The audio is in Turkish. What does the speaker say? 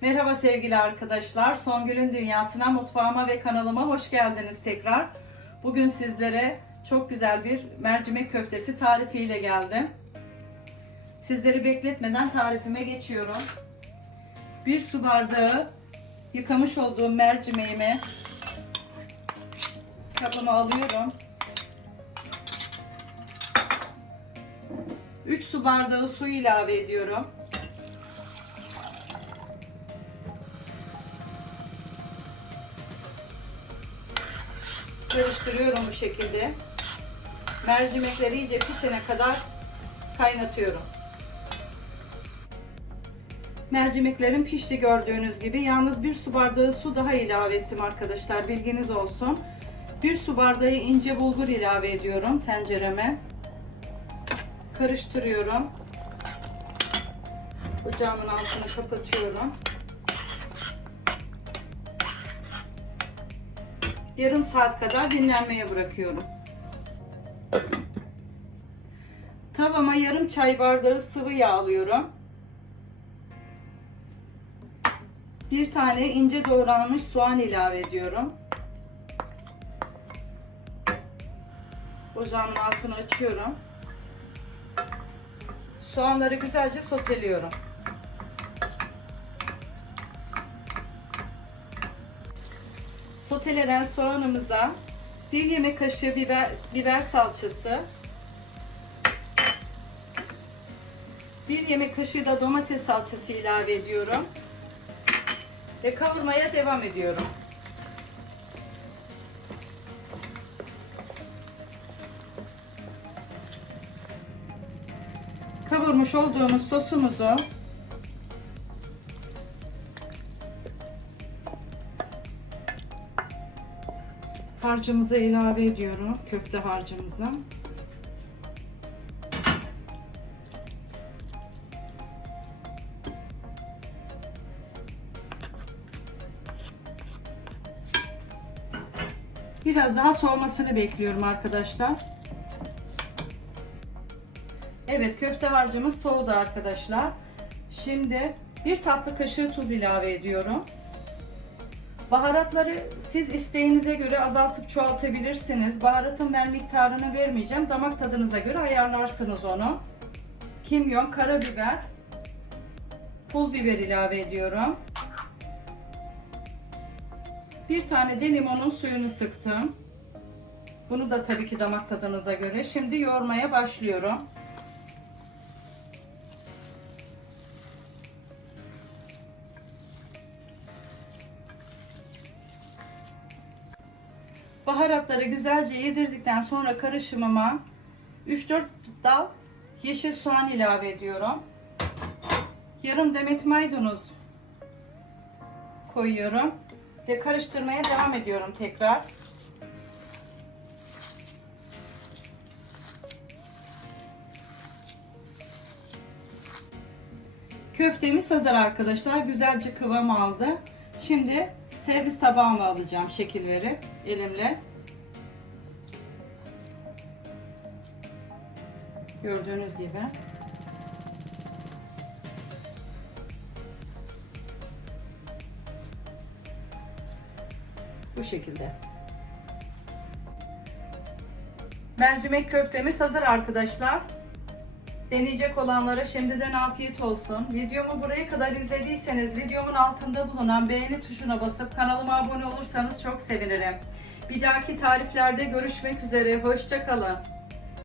Merhaba sevgili arkadaşlar. Songül'ün dünyasına, mutfağıma ve kanalıma hoş geldiniz tekrar. Bugün sizlere çok güzel bir mercimek köftesi tarifiyle geldim. Sizleri bekletmeden tarifime geçiyorum. Bir su bardağı yıkamış olduğum mercimeğimi kabıma alıyorum. 3 su bardağı su ilave ediyorum. Karıştırıyorum bu şekilde. Mercimekler iyice pişene kadar kaynatıyorum. Mercimeklerim pişti gördüğünüz gibi. Yalnız bir su bardağı su daha ilave ettim arkadaşlar. Bilginiz olsun. Bir su bardağı ince bulgur ilave ediyorum tencereme. Karıştırıyorum. Ocağımın altını kapatıyorum. Yarım saat kadar dinlenmeye bırakıyorum. Tavama yarım çay bardağı sıvı yağ alıyorum. Bir tane ince doğranmış soğan ilave ediyorum. Ocağımın altını açıyorum. Soğanları güzelce soteliyorum. Sotelenen soğanımıza bir yemek kaşığı biber, biber salçası, bir yemek kaşığı da domates salçası ilave ediyorum ve kavurmaya devam ediyorum. Kavurmuş olduğumuz sosumuzu harcımıza ilave ediyorum. Köfte harcımıza. Biraz daha soğumasını bekliyorum arkadaşlar. Evet köfte harcımız soğudu arkadaşlar. Şimdi bir tatlı kaşığı tuz ilave ediyorum. Baharatları siz isteğinize göre azaltıp çoğaltabilirsiniz. Baharatın ben miktarını vermeyeceğim. Damak tadınıza göre ayarlarsınız onu. Kimyon, karabiber, pul biber ilave ediyorum. Bir tane de limonun suyunu sıktım. Bunu da tabii ki damak tadınıza göre. Şimdi yoğurmaya başlıyorum. Baharatları güzelce yedirdikten sonra karışımıma 3-4 dal yeşil soğan ilave ediyorum. Yarım demet maydanoz koyuyorum ve karıştırmaya devam ediyorum tekrar. Köftemiz hazır arkadaşlar. Güzelce kıvam aldı. Şimdi servis tabağıma alacağım şekil verip elimle. Gördüğünüz gibi. Bu şekilde. Mercimek köftemiz hazır arkadaşlar. Deneyecek olanlara şimdiden afiyet olsun. Videomu buraya kadar izlediyseniz videomun altında bulunan beğeni tuşuna basıp kanalıma abone olursanız çok sevinirim. Bir dahaki tariflerde görüşmek üzere. Hoşçakalın.